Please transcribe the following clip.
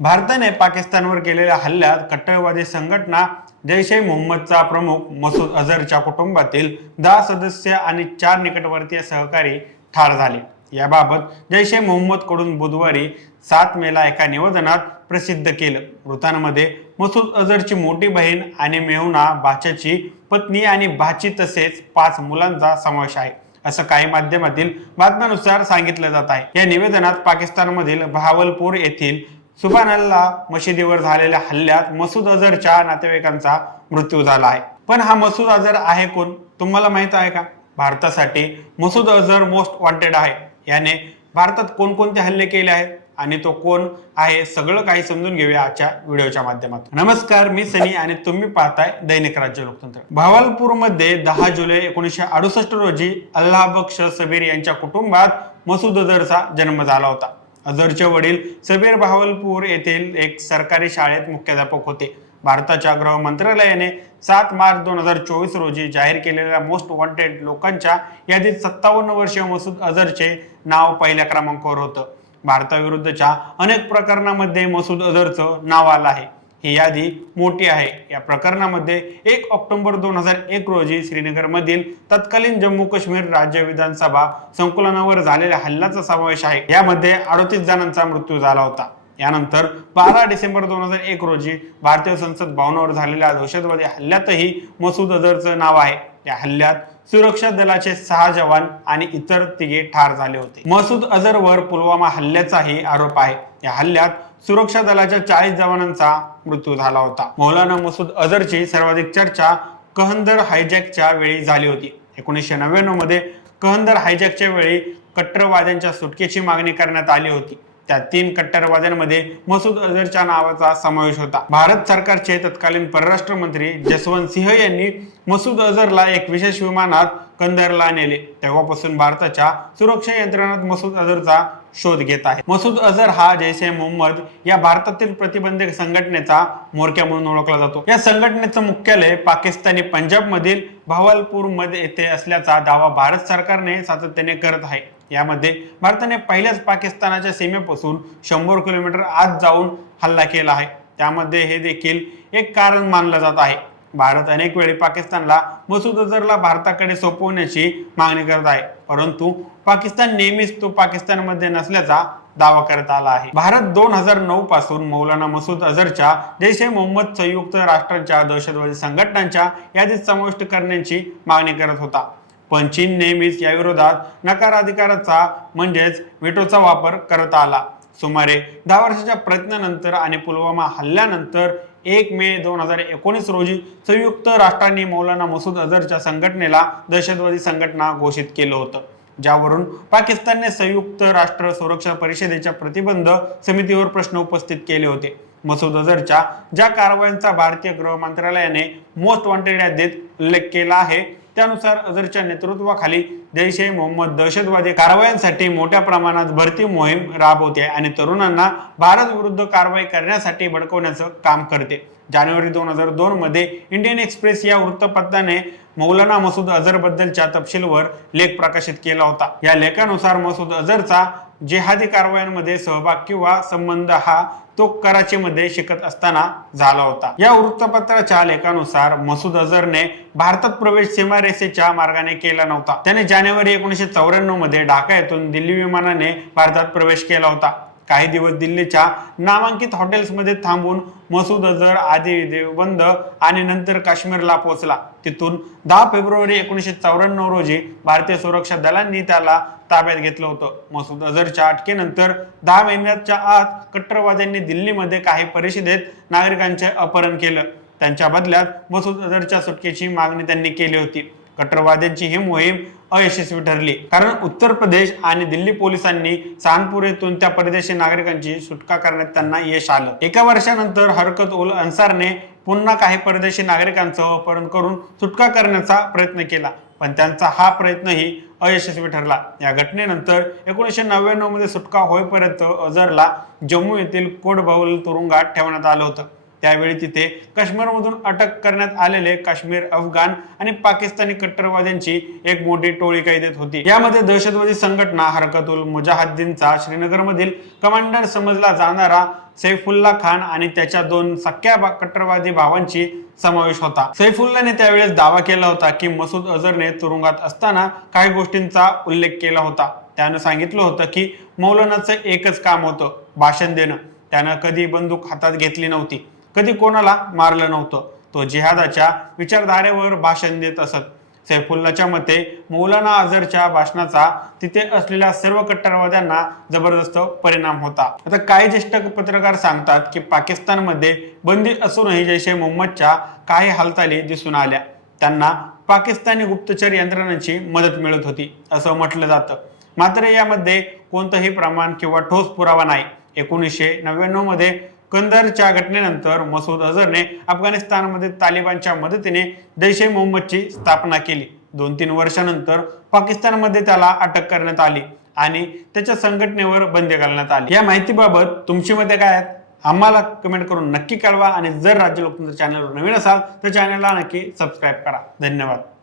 भारताने पाकिस्तानवर केलेल्या हल्ल्यात कट्टरवादी संघटना जैश ए मोहम्मदचा प्रमुख मसूद अझरच्या कुटुंबातील दहा सदस्य आणि चार निकटवर्तीय सहकारी ठार झाले. याबाबत जैश ए मोहम्मदकडून बुधवारी सात मेला एका निवेदनात प्रसिद्ध केलं. मृतांमध्ये मसूद अझरची मोठी बहीण आणि मेहुना बाच्याची पत्नी आणि भाची तसेच पाच मुलांचा समावेश आहे. असं काही माध्यमातील बातम्यानुसार सांगितलं जात आहे. या निवेदनात पाकिस्तानमधील बहावलपूर येथील सुभानला मशिदीवर झालेल्या हल्ल्यात मसूद अझरच्या नातेवाईकांचा मृत्यू झाला आहे. पण हा मसूद अझर आहे कोण? तुम्हाला माहीत आहे का? भारतासाठी मसूद अझर मोस्ट वॉन्टेड आहे. याने भारतात कोणकोणते हल्ले केले आहेत? आणि तो कोण आहे? सगळं काही समजून घेऊया आजच्या व्हिडिओच्या माध्यमातून. नमस्कार मी सनी आणि तुम्ही पाहताय दैनिक राज्य लोकतंत्र. भावलपूरमध्ये दहा जुलै एकोणीसशे अडुसष्ट रोजी अल्लाह बख्श सबीर यांच्या कुटुंबात मसूद अझरचा जन्म झाला होता. अझरचे वडील सबीर बहावलपूर येथील एक सरकारी शाळेत मुख्याध्यापक होते. भारताच्या गृह मंत्रालयाने सात मार्च दोन हजार चोवीस रोजी जाहीर केलेल्या मोस्ट वॉन्टेड लोकांच्या यादीत सत्तावन्न वर्षीय मसूद अझरचे नाव पहिल्या क्रमांकावर होतं. भारताविरुद्धच्या अनेक प्रकरणामध्ये मसूद अझरचं नाव आलं आहे. ही यादी मोठी आहे. या प्रकरणामध्ये एक ऑक्टोबर दोन हजार एक रोजी श्रीनगरमधील तत्कालीन जम्मू काश्मीर राज्य विधानसभा संकुलनावर झालेल्या हल्ल्याचा समावेश आहे. यामध्ये अडोतीस जणांचा मृत्यू झाला होता. यानंतर बारा डिसेंबर दोन हजार एक रोजी भारतीय संसद भवनावर झालेल्या दहशतवादी हल्ल्यातही मसूद अझरचं नाव आहे. या हल्ल्यात सुरक्षा दलाचे सहा जवान आणि इतर तिघे ठार झाले होते. मसूद अझरवर पुलवामा हल्ल्याचाही आरोप आहे. या हल्ल्यात सुरक्षा दलाच्या चाळीस जवानांचा मृत्यू झाला होता. मौलाना मसूद अझरची सर्वाधिक चर्चा कहंदर हायजॅकच्या वेळी झाली होती. एकोणीसशे नव्याण्णवमध्ये कहंदर हायजॅकच्या वेळी कट्टरवाद्यांच्या सुटकेची मागणी करण्यात आली होती. त्या तीन कट्टरवाद्यांमध्ये मसूद अझरच्या नावाचा समावेश होता. भारत सरकारचे तत्कालीन परराष्ट्र मंत्री जसवंत सिंह यांनी मसूद अझरला एक विशेष विमानात कंदरला नेले. तेव्हापासून भारताच्या सुरक्षा यंत्रणात मसूद अझरचा शोध घेत आहे. मसूद अझर हा जैश ए मोहम्मद या भारतातील प्रतिबंधक संघटनेचा म्होरक्या म्हणून ओळखला जातो. या संघटनेचं मुख्यालय पाकिस्तानी पंजाब मधील भावलपूरमध्ये येथे असल्याचा दावा भारत सरकारने सातत्याने करत आहे. यामध्ये भारताने पहिल्याच पाकिस्तानाच्या सीमेपासून शंभर किलोमीटर आत जाऊन हल्ला केला आहे. त्यामध्ये हे देखील एक कारण मानलं जात आहे. भारत अनेक वेळी पाकिस्तानला मसूद अझरला भारताकडे सोपवण्याची मागणी करत आहे. परंतु पाकिस्तान नेहमीच तो पाकिस्तानमध्ये नसल्याचा दावा करत आला आहे. भारत दोन हजार नऊ पासून मौलाना मसूद अझरच्या जैश ए मोहम्मद संयुक्त राष्ट्रांच्या दहशतवादी संघटनांच्या यादीत समाविष्ट करण्याची मागणी करत होता. पण चीन नेहमीच या विरोधात नकाराधिकाराचा म्हणजेच व्हेटोचा वापर करत आला. सुमारे दहा वर्षाच्या प्रयत्नानंतर आणि पुलवामा हल्ल्यानंतर एक मे दोन हजार एकोणीस रोजी संयुक्त राष्ट्रांनी मौलाना मसूद अझरच्या संघटनेला दहशतवादी संघटना घोषित केलं होतं. ज्यावरून पाकिस्तानने संयुक्त राष्ट्र सुरक्षा परिषदेच्या प्रतिबंध समितीवर प्रश्न उपस्थित केले होते. मसूद अझरच्या ज्या कारवायांचा भारतीय गृह मंत्रालयाने मोस्ट वॉन्टेड यादीत उल्लेख केला आहे त्यानुसार अझरच्या नेतृत्वाखाली जैश ए मोहम्मद दहशतवादी कारवायांसाठी मोठ्या प्रमाणात भरती मोहीम राबवते आणि तरुणांना भारत विरुद्ध कारवाई करण्यासाठी भडकवण्याचं काम करते. जानेवारी दोन हजार दोन मध्ये इंडियन एक्सप्रेस या वृत्तपत्राने मौलाना मसूद अझर बद्दलच्या तपशीलवर लेख प्रकाशित केला होता. या लेखानुसार मसूद अझरचा जेहादी कारवायांमध्ये सहभाग किंवा संबंध हा तो कराचीमध्ये शिकत असताना झाला होता. या वृत्तपत्राच्या लेखानुसार मसूद अझरने भारतात प्रवेश सीमारेषेच्या मार्गाने केला नव्हता. त्याने जानेवारी एकोणीसशे चौऱ्याण्णवमध्ये ढाका येथून दिल्ली विमानाने भारतात प्रवेश केला होता. काही दिवस दिल्लीच्या नामांकित हॉटेल्समध्ये थांबून मसूद अझर आधी देवबंद आणि नंतर काश्मीरला पोहोचला. तिथून दहा फेब्रुवारी एकोणीसशे चौऱ्याण्णव रोजी भारतीय सुरक्षा दलांनी त्याला ताब्यात घेतलं होतं. मसूद अझरच्या अटकेनंतर दहा महिन्याच्या आत कट्टरवाद्यांनी दिल्लीमध्ये काही परिषदेत नागरिकांचे अपहरण केलं. त्यांच्या बदल्यात मसूद अझरच्या सुटकेची मागणी त्यांनी केली होती. कट्टरवाद्यांची ही मोहीम अयशस्वी ठरली. कारण उत्तर प्रदेश आणि दिल्ली पोलिसांनी सहानपूर येथून त्या परदेशी नागरिकांची सुटका करण्यात त्यांना यश आलं. एका वर्षानंतर हरकत उल अन्सारने पुन्हा काही परदेशी नागरिकांचं अपहरण करून सुटका करण्याचा प्रयत्न केला. पण त्यांचा हा प्रयत्नही अयशस्वी ठरला. या घटनेनंतर एकोणीसशे नव्याण्णवमध्ये सुटका होईपर्यंत अझरला जम्मू येथील कोटबाऊल तुरुंगात ठेवण्यात आलं होतं. त्यावेळी तिथे काश्मीरमधून अटक करण्यात आलेले काश्मीर अफगाण आणि पाकिस्तानी कट्टरवाद्यांची एक मोठी टोळी कैदेत होती. यामध्ये दहशतवादी संघटना हरकतुल मुजाहद्दीनचा श्रीनगरमधील कमांडर समजला जाणारा सैफुल्ला खान आणि त्याच्या दोन सख्या कट्टरवादी भावांची समावेश होता. सैफुल्लाने त्यावेळेस दावा केला होता की मसूद अझरने तुरुंगात असताना काही गोष्टींचा उल्लेख केला होता. त्यानं सांगितलं होतं की मौलानाचं एकच काम होतं भाषण देणं. त्यानं कधी बंदूक हातात घेतली नव्हती. कधी कोणाला मारलं नव्हतं. तो जिहादाच्या विचारधारेवर भाषण देत असत. सैफुल्लाच्या मते मौलाना आझरच्या भाषणाचा तिथे असलेल्या सर्व कट्टरवाद्यांना जबरदस्त परिणाम होता. आता काही ज्येष्ठ पत्रकार सांगतात की पाकिस्तानमध्ये बंदी असूनही जैश ए मोहम्मदच्या काही हालचाली दिसून आल्या. त्यांना पाकिस्तानी गुप्तचर यंत्रणांची मदत मिळत होती असं म्हटलं जातं. मात्र यामध्ये कोणतंही प्रमाण किंवा ठोस पुरावा नाही. एकोणीसशे नव्याण्णवमध्ये कंदरच्या घटनेनंतर मसूद अझरने अफगाणिस्तानमध्ये तालिबानच्या मदतीने जैश ए मोहम्मदची स्थापना केली. दोन तीन वर्षानंतर पाकिस्तानमध्ये त्याला अटक करण्यात आली आणि त्याच्या संघटनेवर बंदी घालण्यात आली. या माहितीबाबत तुमची मते काय आहेत? आम्हाला कमेंट करून नक्की कळवा आणि जर राज्य लोकतंत्र चॅनलवर नवीन असाल तर चॅनलला नक्की सबस्क्राईब करा. धन्यवाद.